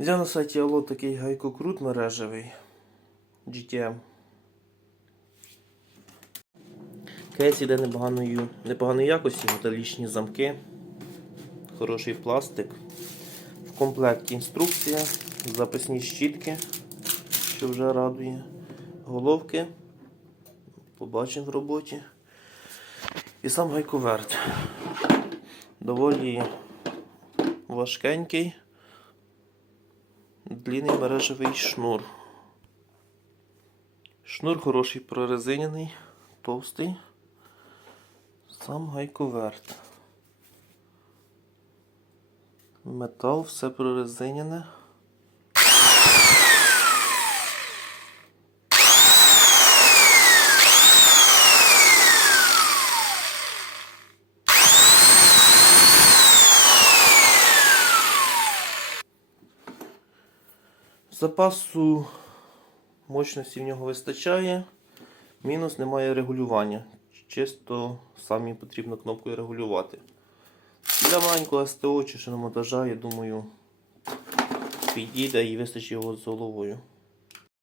Взяв на сайті Алло такий гайкокрут мережевий GTM. Кейс іде непоганою, непоганої якості, металічні замки, хороший пластик. В комплекті інструкція, записні щітки, що вже радує. Головки. Побачимо в роботі. І сам гайковерт. Доволі важкенький, длинний мережевий шнур. Шнур хороший прорезинений, товстий. Сам гайковерт. Метал, все прорезинене. Запасу мощності в нього вистачає. Мінус немає регулювання. Чисто самі потрібно кнопкою регулювати. Для маленького СТО чи шиномонтажа, я думаю, підійде і вистачить його з головою.